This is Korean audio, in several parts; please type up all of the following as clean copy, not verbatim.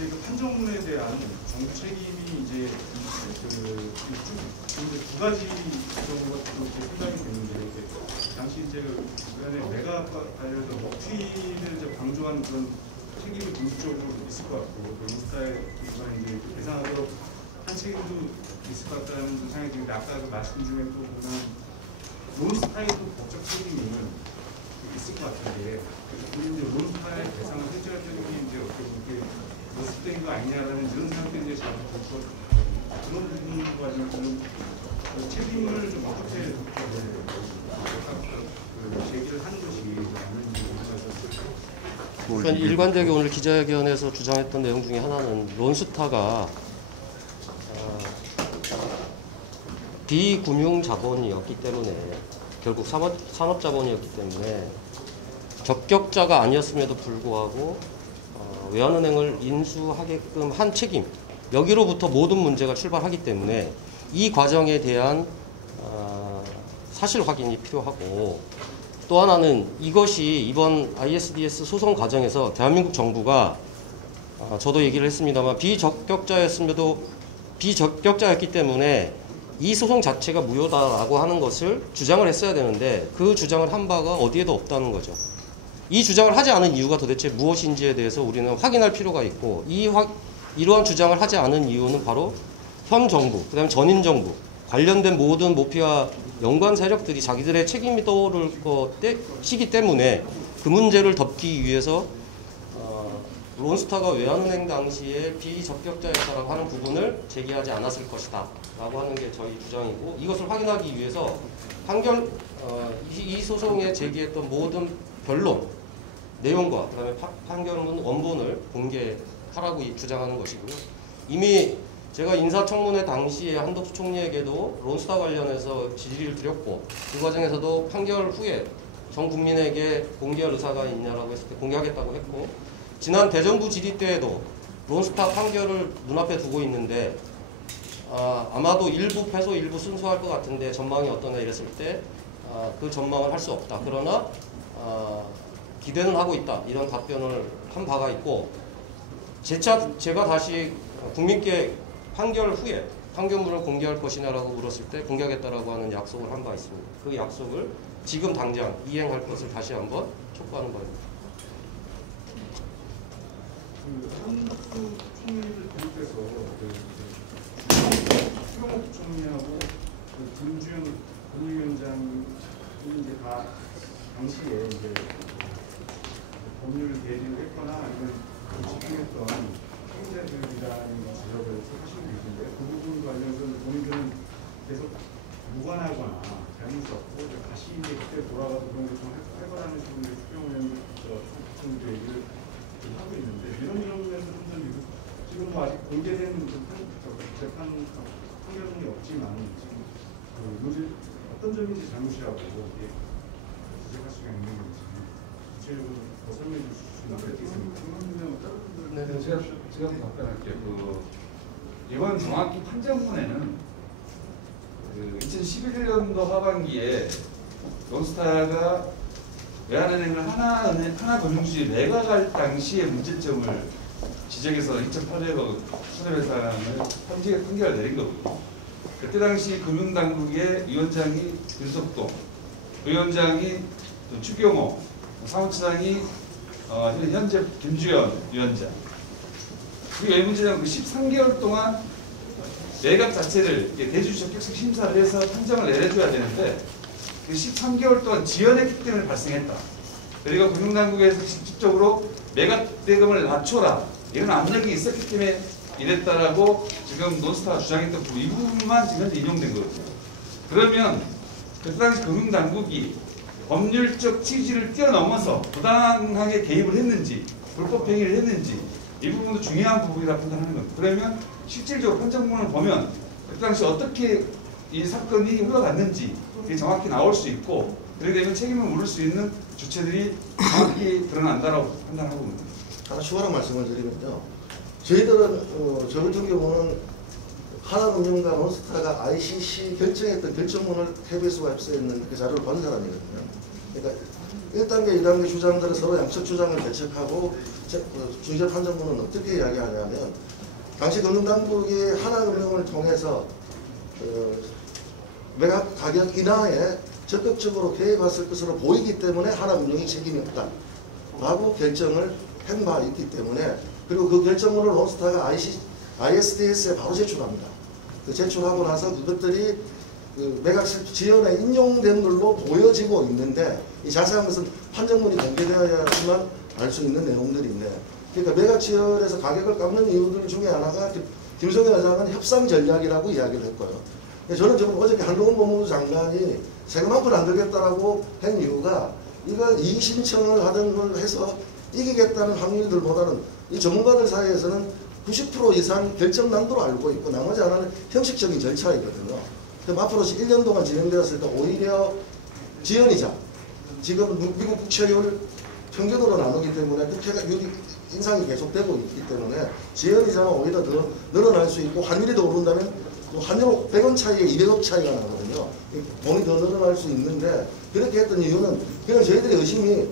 이제 그 판정문에 대한 정부 책임이 이제 두 가지 경우가 또 생각이 되는데, 당시 이제 그 외곽 관련해서 먹튀를 이제 방조한 그런 책임이 공식적으로 있을 것 같고, 론스타에 이제 대상하도록 한 책임도 있을 것 같다는 생각이 드는데, 아까 그 말씀 중에 또 보면 론스타의 또 법적 책임이 있을 것 같은데, 그래서 이제 론스타의 대상을 설정할 때도 이제 어떻게 보면 모습된 거 아니냐라는 이런 생각들이 이제 자주 들 것 같아요. 그런 부분과 좀 책임을 좀 어떻게 제기를 하는 것이 그러니까 일관되게 오늘 기자회견에서 주장했던 내용 중에 하나는 론스타가 비금융 자본이었기 때문에, 결국 산업자본이었기 때문에 적격자가 아니었음에도 불구하고 외환은행을 인수하게끔 한 책임, 여기로부터 모든 문제가 출발하기 때문에 이 과정에 대한 사실 확인이 필요하고, 또 하나는 이것이 이번 ISDS 소송 과정에서 대한민국 정부가 저도 얘기를 했습니다만 비적격자였기 때문에 이 소송 자체가 무효다라고 하는 것을 주장을 했어야 되는데, 그 주장을 한 바가 어디에도 없다는 거죠. 이 주장을 하지 않은 이유가 도대체 무엇인지에 대해서 우리는 확인할 필요가 있고, 이러한 주장을 하지 않은 이유는 바로 현 정부, 그 다음에 전임 정부, 관련된 모든 모피와 연관 세력들이 자기들의 책임이 떠오를 것이기 때문에 그 문제를 덮기 위해서 론스타가 외환은행 당시에 비적격자였다라고 하는 부분을 제기하지 않았을 것이다 라고 하는 게 저희 주장이고, 이것을 확인하기 위해서 이 소송에 제기했던 모든 변론 내용과 그다음에 판결문 원본을 공개하라고 주장하는 것이고요. 이미 제가 인사청문회 당시에 한덕수 총리에게도 론스타 관련해서 질의를 드렸고, 그 과정에서도 판결 후에 전 국민에게 공개할 의사가 있냐라고 했을 때 공개하겠다고 했고, 지난 대정부 질의 때에도 론스타 판결을 눈앞에 두고 있는데 아마도 일부 패소 일부 순수할 것 같은데 전망이 어떠냐 이랬을 때 그 전망을 할 수 없다. 그러나 기대는 하고 있다. 이런 답변을 한 바가 있고, 제가 다시 국민께 판결 후에 판결문을 공개할 것이냐라고 물었을 때 공개하겠다라고 하는 약속을 한 바 있습니다. 그 약속을 지금 당장 이행할 것을 다시 한번 촉구하는 바입니다. 한덕수 총리를 비롯해서 추경호 총리하고 김주현 금융위원장이 이제 다 당시에 이제 법률 예리를 했거나 아니면 집행했던 책임자들이라는 지적을 하시고 계신데, 그 부분 관련해서는 본인들은 계속 무관하거나 잘못이 없고 다시 이제 그때 돌아가서 그런 걸 좀 해보라는 식으로 추경호 총리도 얘기를 하고 있는데, 이런 면에서 좀 지금 뭐 아직 공개된 재판 판결문이 없지만 지금 요즘 어떤 점인지 잘못이라고 지적할 수가 있는 건지 구체적으로 더 설명해 주실 수 있겠습니까? 네, 제가 답변할게요. 이번 정확히 판정문에는 2011년도 하반기에 론스타가 외환은행을 하나금융주주에 매각할 당시의 문제점을 지적해서 2,800억 손해배상을 판결을 내린 거고요. 그때 당시 금융당국의 위원장이 윤석동, 부위원장이 추경호, 사무처장이 현재 김주현 위원장. 그리고 이 문제는 그 13개월 동안 매각 자체를 대주적격성 심사를 해서 판정을 내려줘야 되는데, 그 13개월 동안 지연했기 때문에 발생했다. 그리고 금융당국에서 직접적으로 매각 대금을 낮춰라, 이런 압력이 있었기 때문에 이랬다라고 지금 론스타가 주장했던 이 부분만 지금 현재 인용된 거거든요. 그러면 그때 당시 금융당국이 법률적 취지를 뛰어넘어서 부당하게 개입을 했는지, 불법 행위를 했는지, 이 부분도 중요한 부분이라 판단하는 겁니다. 그러면 실질적으로 판정문을 보면 그때 당시 어떻게 이 사건이 흘러갔는지 이게 정확히 나올 수 있고, 그렇게 되면 책임을 물을 수 있는 주체들이 정확히 드러난다라고 판단하고 있습니다. 하나 추가로 말씀을 드리면요. 저희들은 저 같은 경우는 하나금융과 론스타가 ICC 결정했던 결정문을 KBS와 웹사이트에 그 자료를 본 사람이거든요. 그러니까 1단계, 2단계 주장들은 서로 양측 주장을 배척하고 중재 판정문은 어떻게 이야기하냐면 당시 금융당국이 하나금융을 통해서 매각 가격 인하에 적극적으로 개입했을 것으로 보이기 때문에 하나금융이 책임이 없다 라고 결정을 한 바 있기 때문에, 그리고 그 결정문을 론스타가 ISDS에 바로 제출합니다. 그 제출하고 나서 그것들이 그 매각 지연에 인용된 걸로 보여지고 있는데, 이 자세한 것은 판정문이 공개되어야지만 알 수 있는 내용들인데, 그러니까 매각 지연에서 가격을 깎는 이유들 중에 하나가 김성현 회장은 협상 전략이라고 이야기를 했고요. 저는 지금 어저께 한동훈 법무부 장관이 세금 한 푼 안 들겠다라고 한 이유가, 이걸 이의 신청을 하던 걸 해서 이기겠다는 확률들보다는 이 전문가들 사이에서는 90% 이상 결정 난도로 알고 있고 나머지 하나는 형식적인 절차이거든요. 그럼 앞으로 1년 동안 진행되었을 때 오히려 지연이자 지금 미국 국채율 평균으로 나누기 때문에 국채가 인상이 계속되고 있기 때문에 지연이자는 오히려 더 늘어날 수 있고, 환율이 더 오른다면 환율 100원 차이에 200억 차이가 나거든요. 돈이 더 늘어날 수 있는데, 그렇게 했던 이유는 그냥 저희들의 의심이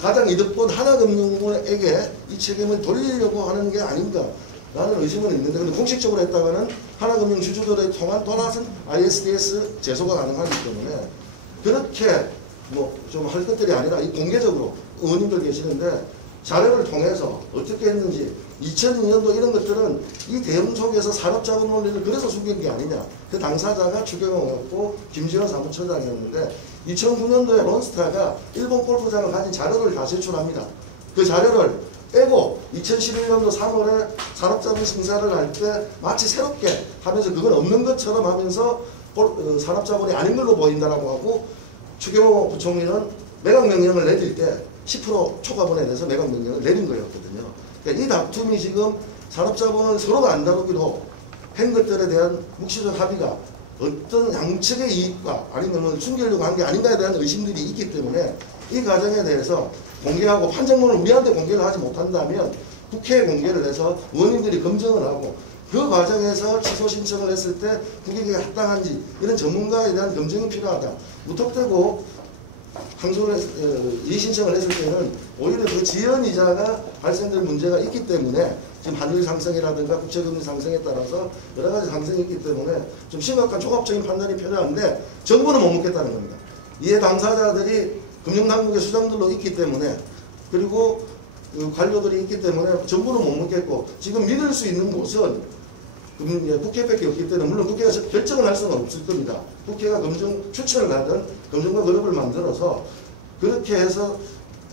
가장 이득본 하나금융에게 이 책임을 돌리려고 하는 게 아닌가라는 의심은 있는데, 근데 공식적으로 했다가는 하나금융 주주들의 통한 돌아선 ISDS 제소가 가능하기 때문에 그렇게 뭐 좀 할 것들이 아니라 이 공개적으로 의원님들 계시는데 자료를 통해서 어떻게 했는지, 2002년도 이런 것들은 이 대응 속에서 산업자본 논리를 그래서 숨긴 게 아니냐. 그 당사자가 추경호였고 김진원 사무처장이었는데 2009년도에 론스타가 일본 골프장을 가진 자료를 다 제출합니다. 그 자료를 빼고 2011년도 3월에 산업자본 심사를 할 때 마치 새롭게 하면서 그건 없는 것처럼 하면서 산업자본이 아닌 걸로 보인다라고 하고, 추경호 부총리는 매각 명령을 내릴 때 10% 초과분에 대해서 매각 명령을 내린 거였거든요. 그러니까 이 다툼이 지금 산업자본을 서로가 안 다루기로 한 것들에 대한 묵시적 합의가 어떤 양측의 이익과 아니면 숨기려고 한 게 아닌가에 대한 의심들이 있기 때문에 이 과정에 대해서 공개하고, 판정문을 우리한테 공개를 하지 못한다면 국회에 공개를 해서 의원님들이 검증을 하고, 그 과정에서 취소 신청을 했을 때 국익에 합당한지 이런 전문가에 대한 검증이 필요하다. 무턱대고 항소를 이의 신청을 했을 때는 오히려 그 지연이자가 발생될 문제가 있기 때문에, 지금 환율 상승이라든가 국채금리 상승에 따라서 여러 가지 상승이 있기 때문에 좀 심각한 종합적인 판단이 필요한데, 정부는 못 묻겠다는 겁니다. 이에 당사자들이 금융당국의 수장들로 있기 때문에, 그리고 그 관료들이 있기 때문에 정부는 못 묻겠고, 지금 믿을 수 있는 곳은 국회밖에 없기 때문에, 물론 국회가 결정을 할 수는 없을 겁니다. 국회가 검증 추천을 하든 검증과 그룹을 만들어서 그렇게 해서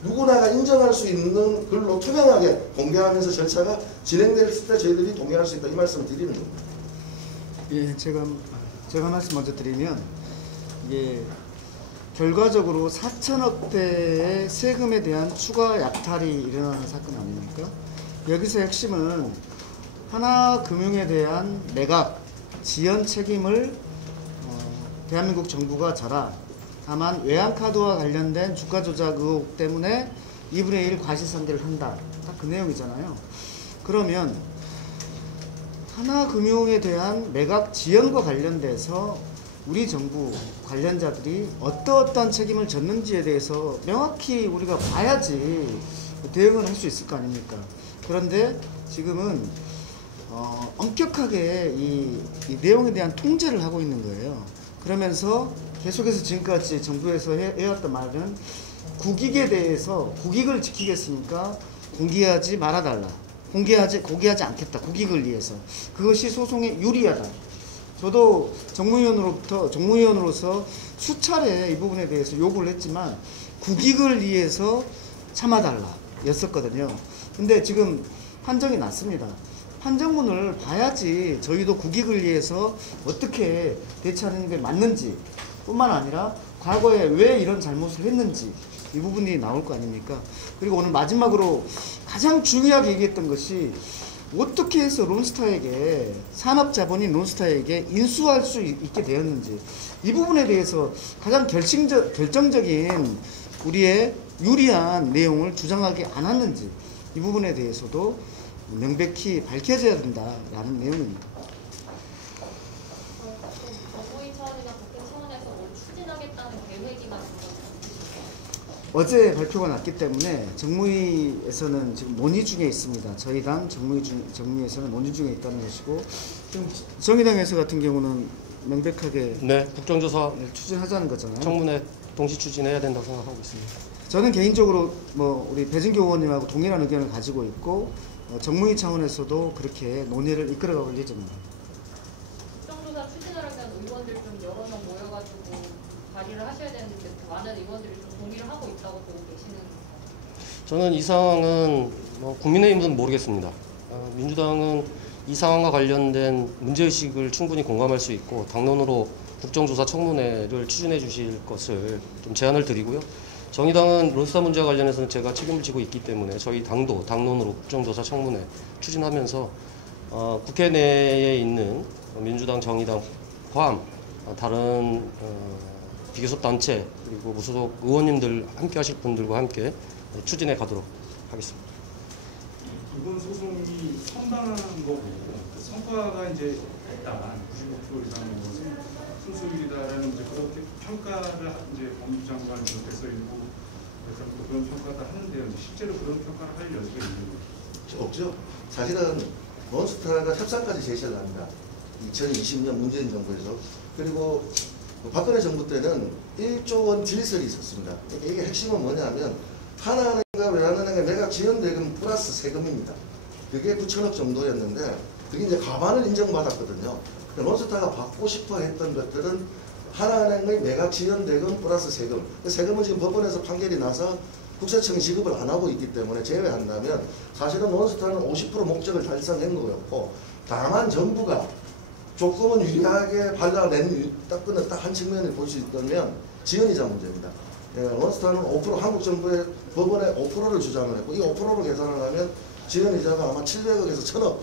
누구나가 인정할 수 있는 글로 투명하게 공개하면서 절차가 진행됐을 때 저희들이 동의할 수 있다, 이 말씀을 드리는 겁니다. 예, 제가 말씀 먼저 드리면, 이게 결과적으로 4천억대의 세금에 대한 추가 약탈이 일어나는 사건 아닙니까? 여기서 핵심은 하나금융에 대한 매각 지연 책임을 대한민국 정부가 져라. 다만 외환카드와 관련된 주가 조작 의혹 때문에 2분의 1 과시상계를 한다. 딱 그 내용이잖아요. 그러면 하나금융에 대한 매각 지연과 관련돼서 우리 정부 관련자들이 어떤 책임을 졌는지에 대해서 명확히 우리가 봐야지 대응을 할 수 있을 거 아닙니까? 그런데 지금은 엄격하게 이 내용에 대한 통제를 하고 있는 거예요. 그러면서 계속해서 지금까지 정부에서 해왔던 말은 국익에 대해서 국익을 지키겠으니까 공개하지 말아달라. 공개하지 않겠다. 국익을 위해서. 그것이 소송에 유리하다. 저도 정무위원으로서 수차례 이 부분에 대해서 요구를 했지만 국익을 위해서 참아달라 였었거든요. 근데 지금 판정이 났습니다. 판정문을 봐야지 저희도 국익을 위해서 어떻게 대처하는 게 맞는지 뿐만 아니라 과거에 왜 이런 잘못을 했는지 이 부분이 나올 거 아닙니까? 그리고 오늘 마지막으로 가장 중요하게 얘기했던 것이 어떻게 해서 론스타에게, 산업자본인 론스타에게 인수할 수 있게 되었는지, 이 부분에 대해서 가장 결정적인 우리의 유리한 내용을 주장하지 않았는지, 이 부분에 대해서도 명백히 밝혀져야 된다라는 내용입니다. 정부위 차원이나 국회 차원에서 뭘 추진하겠다는 계획이나 어제 발표가 났기 때문에 정무위에서는 지금 논의 중에 있습니다. 저희 당 정무위에서는 논의 중에 있다는 것이고, 지금 정의당에서 같은 경우는 명백하게 네, 국정조사 추진하자는 거잖아요. 청문회 동시 추진해야 된다고 생각하고 있습니다. 저는 개인적으로 뭐 우리 배진교 의원님하고 동일한 의견을 가지고 있고, 정무위 차원에서도 그렇게 논의를 이끌어가볼 예정입니다. 국정조사 추진을 하면 의원들 좀 여러 명 모여가지고 발의를 하셔야 되는데 많은 의원들이 좀 동의를 하고 있다고 보고 계시는 건가요? 저는 이 상황은 뭐 국민의힘은 모르겠습니다. 민주당은 이 상황과 관련된 문제의식을 충분히 공감할 수 있고 당론으로 국정조사 청문회를 추진해 주실 것을 좀 제안을 드리고요. 정의당은 론스타 문제와 관련해서는 제가 책임을 지고 있기 때문에 저희 당도 당론으로 국정조사 청문회 추진하면서 국회 내에 있는 민주당, 정의당 포함 다른 비교섭단체 그리고 무소속 의원님들 함께 하실 분들과 함께 추진해 가도록 하겠습니다. 이번 소송이 선방한 거고 그 성과가 이제 일단 95% 이상의 것은 순수율이다라는 이제 그렇게 평가를 이제 법무부 장관이 그렇게서 일부 그런 평가를 하는데요. 이제 실제로 그런 평가를 할 여지가 있는 거죠. 없죠. 사실은 론스타가 협상까지 제시를 합니다. 2020년 문재인 정부에서. 그리고 박근혜 정부 때는 1조 원 딜설이 있었습니다. 이게 핵심은 뭐냐면 하나은행과 외환은행의 매각 지원 대금 플러스 세금입니다. 그게 9천억 정도였는데 그게 이제 과반을 인정받았거든요. 론스타가 받고 싶어 했던 것들은 하나은행의 매각 지원 대금 플러스 세금. 그 세금은 지금 법원에서 판결이 나서 국세청이 지급을 안 하고 있기 때문에 제외한다면 사실은 론스타는 50% 목적을 달성한 거였고, 다만 정부가 조금은 유리하게 발라낸 딱 한 측면을 볼 수 있다면 지연이자 문제입니다. 론스타는 5% 한국 정부의 법원에 5%를 주장을 했고, 이 5%로 계산을 하면 지연이자가 아마 700억에서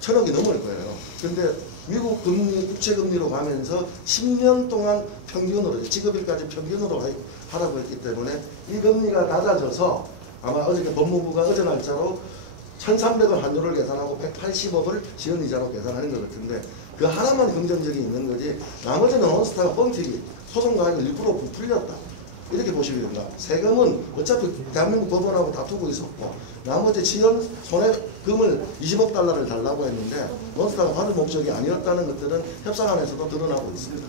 1000억이 넘을 거예요. 근데 미국 금리, 국채 금리로 가면서 10년 동안 평균으로, 지급일까지 평균으로 하라고 했기 때문에 이 금리가 낮아져서 아마 어저께 법무부가 어제 날짜로 1,300원 환율을 계산하고 180억을 지연이자로 계산하는 것 같은데, 그 하나만 긍정적이 있는 거지 나머지는 론스타가 뻥튀기, 소송 가액을 일부러 부풀렸다, 이렇게 보시면 됩니다. 세금은 어차피 대한민국 법원하고 다투고 있었고, 나머지 지연 손해금을 20억 달러를 달라고 했는데 론스타가 받을 목적이 아니었다는 것들은 협상안에서도 드러나고 있습니다.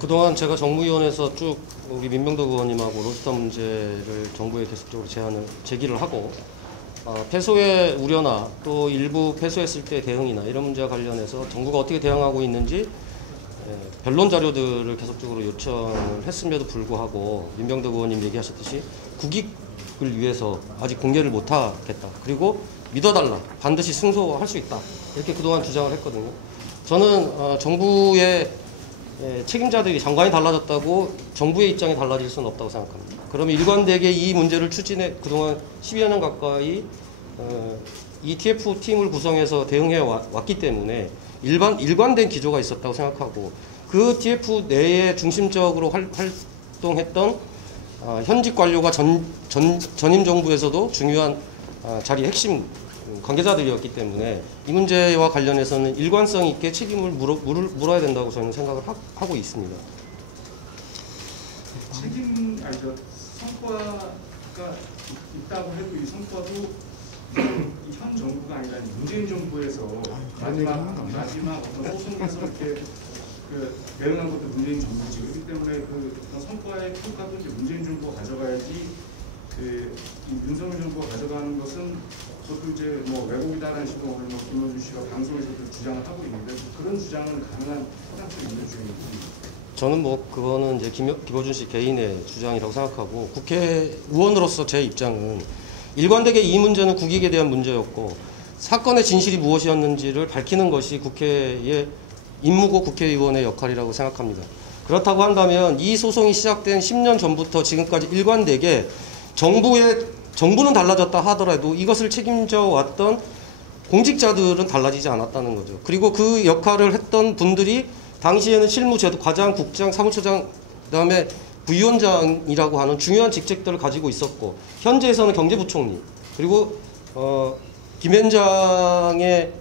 그동안 제가 정무위원회에서 쭉 우리 민병덕 의원님하고 론스타 문제를 정부에 계속적으로 제기를 하고, 패소의 우려나 또 일부 패소했을 때 대응이나 이런 문제와 관련해서 정부가 어떻게 대응하고 있는지 변론 자료들을 계속적으로 요청을 했음에도 불구하고 민병덕 의원님 얘기하셨듯이 국익을 위해서 아직 공개를 못하겠다. 그리고 믿어달라. 반드시 승소할 수 있다. 이렇게 그동안 주장을 했거든요. 저는 정부의 책임자들이 장관이 달라졌다고 정부의 입장이 달라질 수는 없다고 생각합니다. 그러면 일관되게 이 문제를 추진해 그동안 10여 년 가까이 TF팀을 구성해서 대응해 왔기 때문에 일관된 기조가 있었다고 생각하고, 그 TF 내에 중심적으로 활동했던 현직 관료가 전임 정부에서도 중요한 자리 핵심 관계자들이었기 때문에 이 문제와 관련해서는 일관성 있게 책임을 물어야 된다고 저는 생각을 하고 있습니다. 성과가 있다고 해도 이 성과도 현 정부가 아니라 문재인 정부에서 마지막 어떤 소송에서 이렇게 대응한 것도 문재인 정부지. 그렇기 때문에 그 성과의 평가도 이제 문재인 정부가 가져가야지. 이 윤석열 정부가 가져가는 것은 그것도 이제 뭐 왜곡이다라는 식으로 오늘 뭐 김원준 씨가 방송에서도 주장을 하고 있는데, 그런 주장은 가능한 가능성이 있는 중입니다. 저는 뭐 그거는 이제 김어준 씨 개인의 주장이라고 생각하고, 국회의원으로서 제 입장은 일관되게 이 문제는 국익에 대한 문제였고 사건의 진실이 무엇이었는지를 밝히는 것이 국회의 임무고 국회의원의 역할이라고 생각합니다. 그렇다고 한다면 이 소송이 시작된 10년 전부터 지금까지 일관되게 정부는 달라졌다 하더라도 이것을 책임져 왔던 공직자들은 달라지지 않았다는 거죠. 그리고 그 역할을 했던 분들이 당시에는 실무제도 과장, 국장, 사무처장, 그다음에 부위원장이라고 하는 중요한 직책들을 가지고 있었고, 현재에서는 경제부총리, 그리고 김현장의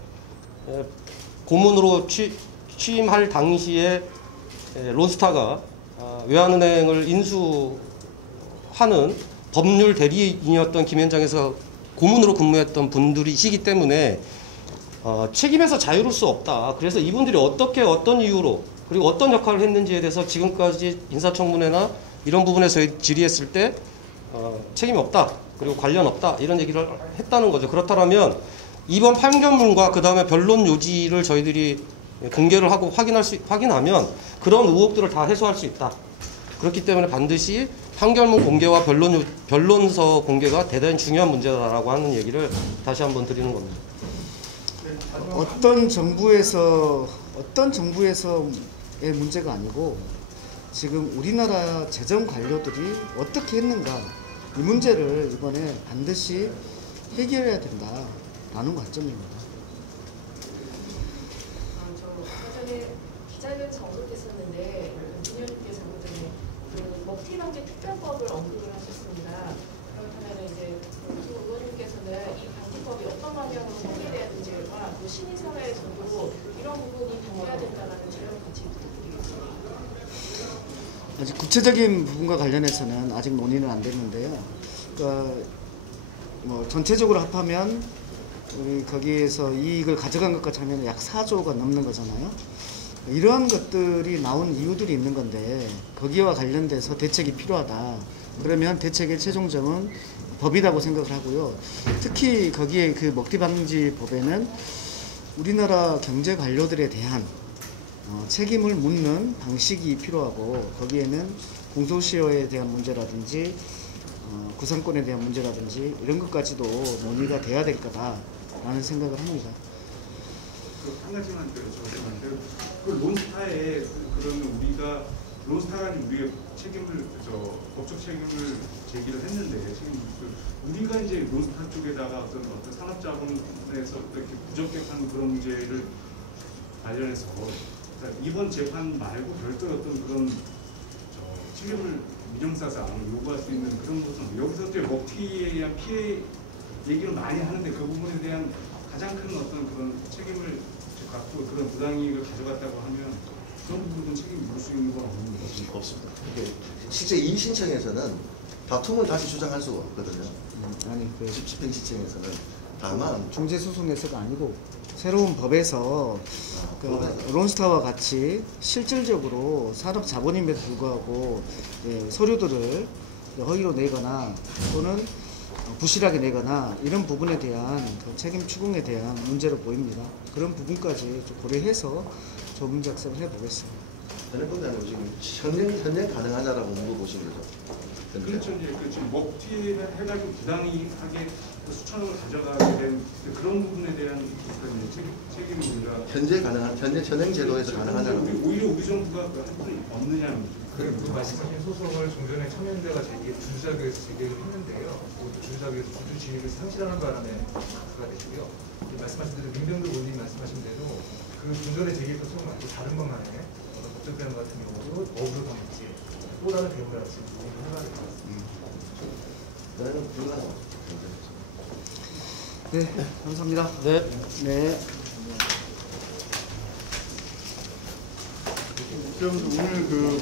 고문으로 취임할 당시에 론스타가 외환은행을 인수할 하는 법률 대리인이었던 김현장에서 고문으로 근무했던 분들이시기 때문에 책임에서 자유로울 수 없다. 그래서 이분들이 어떻게 어떤 이유로 그리고 어떤 역할을 했는지에 대해서 지금까지 인사청문회나 이런 부분에서 질의했을 때 책임이 없다. 그리고 관련 없다. 이런 얘기를 했다는 거죠. 그렇다면 이번 판결문과 그 다음에 변론 요지를 저희들이 공개를 하고 확인하면 그런 의혹들을 다 해소할 수 있다. 그렇기 때문에 반드시 판결문 공개와 변론서 공개가 대단히 중요한 문제다라고 하는 얘기를 다시 한번 드리는 겁니다. 어떤 정부에서의 문제가 아니고 지금 우리나라 재정 관료들이 어떻게 했는가 이 문제를 이번에 반드시 해결해야 된다라는 관점입니다. 저 전에 기자회견에서 언급했었는데 민현님께서 그 먹튀 방지 특별법을 언급을 하셨습니다. 그렇다면 이제 그 의원님께서는 이 방지법이 어떤 방향으로 통일돼야 되는지와 또 시민사회에서도 이런 부분이 바뀌어야 된다는 제안을 같이 부탁드리겠습니다. 아직 구체적인 부분과 관련해서는 아직 논의는 안 됐는데요. 그러니까 뭐 전체적으로 합하면 우리 거기에서 이익을 가져간 것까지 하면 약 4조가 넘는 거잖아요. 이러한 것들이 나온 이유들이 있는 건데 거기와 관련돼서 대책이 필요하다. 그러면 대책의 최종점은 법이라고 생각을 하고요. 특히 거기에 그 먹튀 방지 법에는 우리나라 경제 관료들에 대한 책임을 묻는 방식이 필요하고 거기에는 공소시효에 대한 문제라든지 구상권에 대한 문제라든지 이런 것까지도 논의가 돼야 될 거다라는 생각을 합니다. 한 가지만 더 여쭤보면 그 론스타에 그러면 우리가 론스타라는 우리의 책임을 법적 책임을 제기를 했는데 지금 우리가 이제 론스타 쪽에다가 어떤 산업자본에서 이렇게 부적격한 그런 문제를 관련해서 그러니까 이번 재판 말고 별도의 어떤 그런 책임을 민형사상 요구할 수 있는 그런 것은 여기서 또 먹튀에 대한 피해 얘기를 많이 하는데 그 부분에 대한 가장 큰 어떤 그런 책임을 갖고 그런 부당이익을 가져갔다고 하면 그런 부분은 책임 물을 수 있는 건 없는 거죠. 없습니다. 실제 이 신청에서는 다툼을 다시 주장할 수가 없거든요. 아니 그 집행시청에서는 다만 중재소송에서가 아니고 새로운 법에서 그 론스타와 같이 실질적으로 산업 자본임에도 불구하고 서류들을 허위로 내거나 또는 부실하게 내거나 이런 부분에 대한 그 책임 추궁에 대한 문제로 보입니다. 그런 부분까지 좀 고려해서 조문 작성을 해보겠습니다. 저는 그게 아니고 지금 현행 가능하냐라고 물어보신 거죠. 그렇죠. 이제 그 지금 먹튀를 해가지고 부당이익하게 수천억을 가져가게 된 그런 부분에 대한 책임이 우리가 현행 제도에서 가능하냐고. 오히려 우리 정부가 할 수 없느냐는 거죠. 그 말씀하신 소송을 좀 전에 참여연대가 주주자격에서 제기를 했는데요. 주주자격에서 주주 지위를 상실하는 바람에 그가 됐고요. 말씀하신 대로 민병도 의원님 말씀하신 대로 그 중전에 제기했던 소송 말고 다른 것만에 법적 대응 같은 경우도 법으로 담을지 또 다른 대응을 할지 해봐야 될 것 같습니다. 저는 불가능합니다. 네, 감사합니다. 네. 네. 그럼 오늘